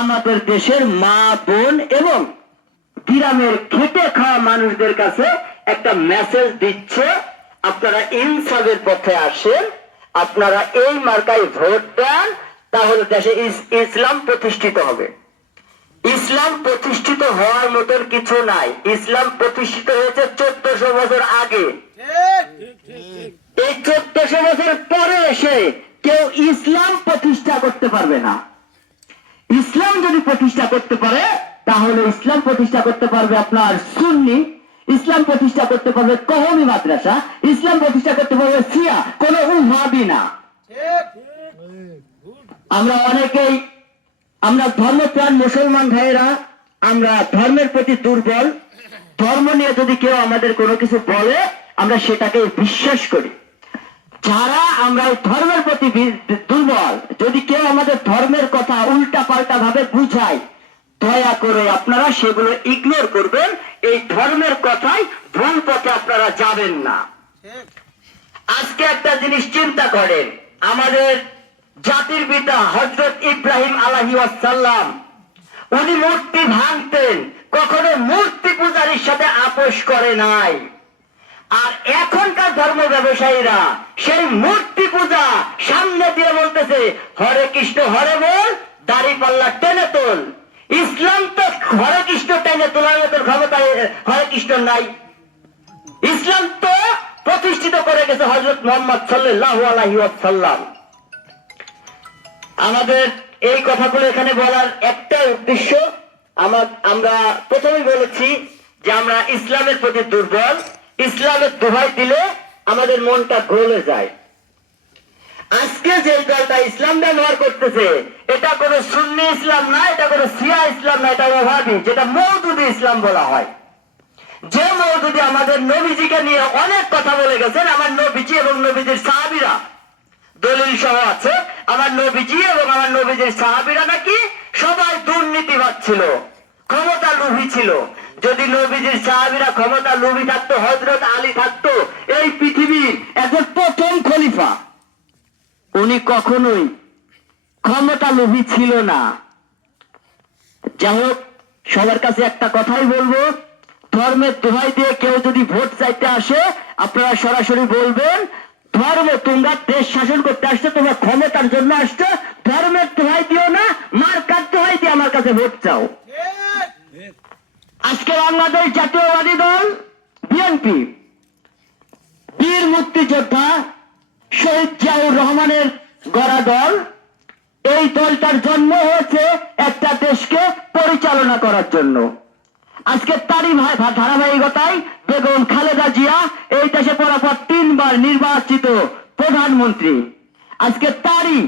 আমাদের দেশের মা বোন এবং গ্রামের খেটে খাওয়া মানুষদের কাছে একটা মেসেজ দিচ্ছে, আপনারা ইনসাফের পথে আসেন, আপনারা এই মার্কায় ভোট দেন, তাহলে দেশে ইসলাম প্রতিষ্ঠিত হবে। ইসলাম প্রতিষ্ঠিত হওয়ার মতন কিছু নাই। ইসলাম প্রতিষ্ঠিত হয়েছে 1400 বছর আগে। এই 1400 বছর পরে এসে কেউ ইসলাম প্রতিষ্ঠা করতে পারবে না। ইসলাম যদি প্রতিষ্ঠা করতে পারে, তাহলে ইসলাম প্রতিষ্ঠা করতে পারবে আপনার সুন্নি, ইসলাম প্রতিষ্ঠা করতে পারবে কওমি মাদ্রাসা, ইসলাম প্রতিষ্ঠা করতে পারবে শিয়া, কোন ওহাবি না। আমরা অনেকেই, আমরা ধর্মপ্রাণ মুসলমান ভাইয়েরা, আমরা ধর্মের প্রতি দুর্বল। ধর্ম নিয়ে যদি কেউ আমাদের কোনো কিছু বলে, আমরা সেটাকে বিশ্বাস করি। যারা আমরা ধর্মের প্রতি দুর্বল, যদি কেউ আমাদের ধর্মের কথা উল্টা পাল্টা ভাবে বুঝায়, দয়া করে আপনারা সেগুলো ইগনোর করবেন। এই ধর্মের কথাই ভুল পথে আপনারা যাবেন না। আজকে একটা জিনিস চিন্তা করেন, আমাদের জাতির পিতা হযরত ইব্রাহিম আলাইহিস সালাম, উনি মূর্তি ভাঙতেন, কখনো মূর্তি পূজারীর সাথে আপোষ করে নাই। আর এখনকার ধর্ম ব্যবসায়ীরা সেই মূর্তি পূজা সামনে দিয়ে বলতেছে, হরে কৃষ্ণ হরে বল, দাড়ি পাল্লা টেনে তোল। ইসলাম তো হরে কৃষ্ণ টেনে তোলার মতো ক্ষমতা হরে কৃষ্ণ নাই। ইসলাম তো প্রতিষ্ঠিত করে গেছে হযরত মুহাম্মদ সাল্লাল্লাহু আলাইহি ওয়াসাল্লাম। আমাদের এই কথাগুলো এখানে বলার একটা উদ্দেশ্য, আমরা প্রথমেই বলেছি যে আমরা ইসলামের প্রতি দুর্বল। ইসলামের দোহাই দিলে আমাদের মনটা গলে যায়। আজকে যে দলটা ইসলাম ব্যবহার করতেছে, এটা কোন সুন্নি ইসলাম না, এটা কোন শিয়া ইসলাম না, এটা ওহাবি, যেটা মওদুদি ইসলাম বলা হয়। যে মওদুদি আমাদের নবীজিকে নিয়ে অনেক কথা বলে গেছেন, আমার নবীজি এবং নবীজির সাহাবীরা, দলিল সহ আছে, আমার নবীজি এবং আমার নবীজির সাহাবীরা নাকি সবাই দুর্নীতিবাদ ছিল, ক্ষমতা লোভী ছিল। যদি নবীজির সাহাবীরা ক্ষমতা লোভী থাকতো, হযরত আলী থাকতো এই পৃথিবীর একজন প্রথম খলিফা, উনি কখনোই ক্ষমতা লোভী ছিল না। যাই হোক, সবার কাছে একটা কথাই বলবো, ধর্মের দোহাই দিয়ে কেউ যদি ভোট চাইতে আসে, আপনারা সরাসরি বলবেন, ধর্ম, তোমরা দেশ শাসন করতে আসছো, তোমরা ক্ষমতার জন্য আসছো, ধর্মের দোহাই দিও না, মার্কার দোহাই দিয়ে আমার কাছে ভোট চাও। আজকে বাংলাদেশ জাতীয়বাদী দল বিএনপি, বীর মুক্তিযোদ্ধা শহীদ জিয়াউর রহমানের গড়া দল। এই দলটার জন্ম হয়েছে একটা দেশকে পরিচালনা করার জন্য। আজকে তারই ধারাবাহিকতায় বেগম খালেদা জিয়া এই দেশে পরপর 3 বার নির্বাচিত প্রধানমন্ত্রী। আজকে তারই